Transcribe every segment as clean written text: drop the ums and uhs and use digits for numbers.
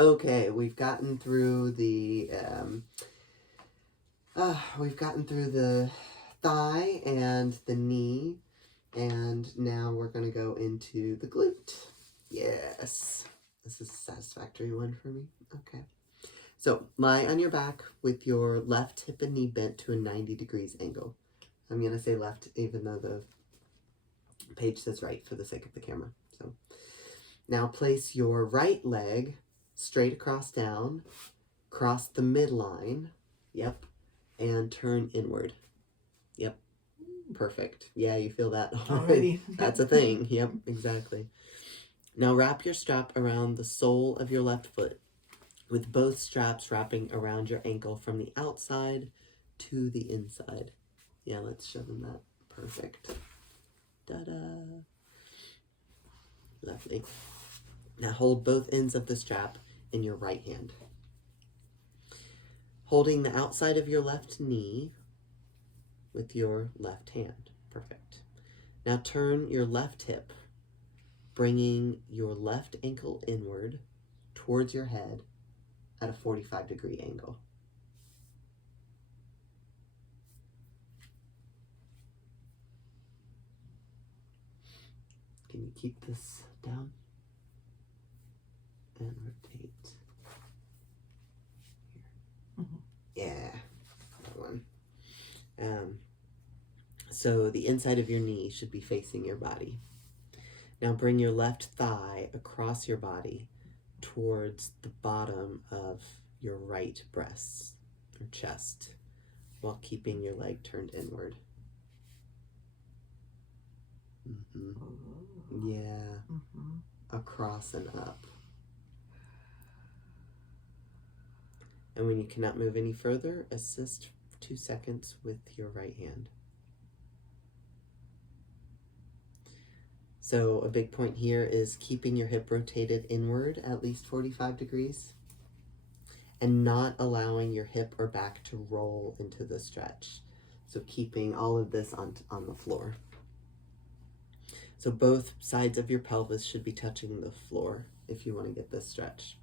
Okay, we've gotten through the thigh and the knee, and now we're gonna go into the glute. Yes, this is a satisfactory one for me. Okay, so lie on your back with your left hip and knee bent to a 90 degrees angle. I'm gonna say left, even though the page says right for the sake of the camera. So now place your right leg straight across down, cross the midline, yep, and turn inward. Yep, perfect. Yeah, you feel that already. That's a thing. Yep, exactly. Now wrap your strap around the sole of your left foot, with both straps wrapping around your ankle from the outside to the inside. Yeah, let's show them that. Perfect. Ta-da. Lovely. Now hold both ends of the strap in your right hand. Holding the outside of your left knee with your left hand. Perfect. Now turn your left hip, bringing your left ankle inward towards your head at a 45-degree angle. Can you keep this down? And rotate. Here. Mm-hmm. Yeah, that one. So the inside of your knee should be facing your body. Now bring your left thigh across your body towards the bottom of your right breast or chest while keeping your leg turned inward. Mm-hmm. Yeah. Mm-hmm. Across and up. And when you cannot move any further, assist for 2 seconds with your right hand. So a big point here is keeping your hip rotated inward at least 45 degrees and not allowing your hip or back to roll into the stretch. So keeping all of this on the floor. So both sides of your pelvis should be touching the floor if you want to get this stretch.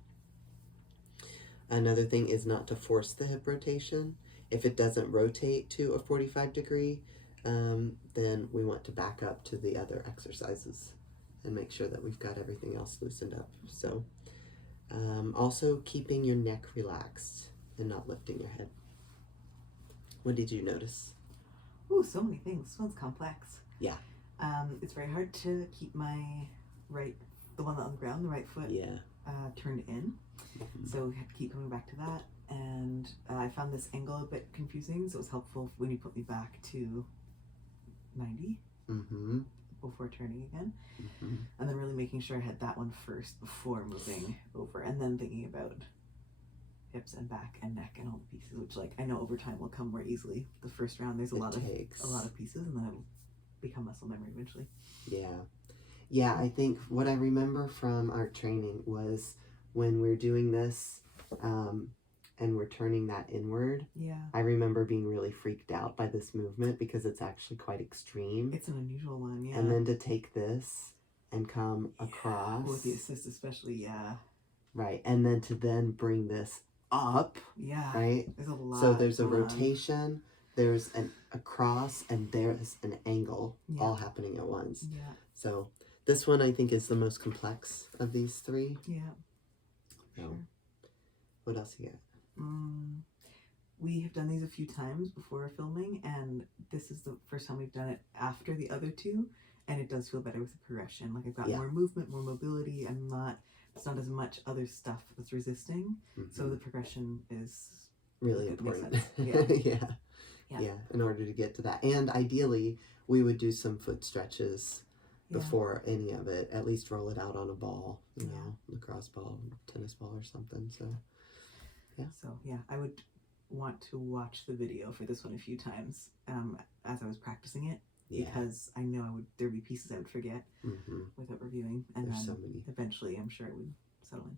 Another thing is not to force the hip rotation. If it doesn't rotate to a 45 degree, then we want to back up to the other exercises and make sure that we've got everything else loosened up. So also keeping your neck relaxed and not lifting your head. What did you notice? Oh, so many things. This one's complex. Yeah. It's very hard to keep my the one on the ground, the right foot, turned in. Mm-hmm. So we have to keep coming back to that. And I found this angle a bit confusing, so it was helpful when you put me back to 90 before turning again. Mm-hmm. And then really making sure I had that one first before moving over, and then thinking about hips and back and neck and all the pieces, which I know over time will come more easily. The first round there's a lot of pieces, and then it'll become muscle memory eventually. Yeah, I think what I remember from our training was when we're doing this and we're turning that inward, I remember being really freaked out by this movement because it's actually quite extreme. It's an unusual one, yeah. And then to take this and come across. With the assist especially, Right, and then to bring this up. Yeah. Right? There's a lot. So there's a rotation, there's a cross, and there's an angle all happening at once. Yeah. So this one I think is the most complex of these three. Yeah. Sure. What else you got? We have done these a few times before filming, and this is the first time we've done it after the other two, and it does feel better with the progression. I've got more movement, more mobility. It's not as much other stuff that's resisting. So the progression is really important. Yeah. In order to get to that. And ideally, we would do some foot stretches before any of it. At least roll it out on a ball, you know, lacrosse ball, tennis ball or something. So, I would want to watch the video for this one a few times as I was practicing it. Because I know there'd be pieces I would forget without reviewing. And then eventually I'm sure it would settle in.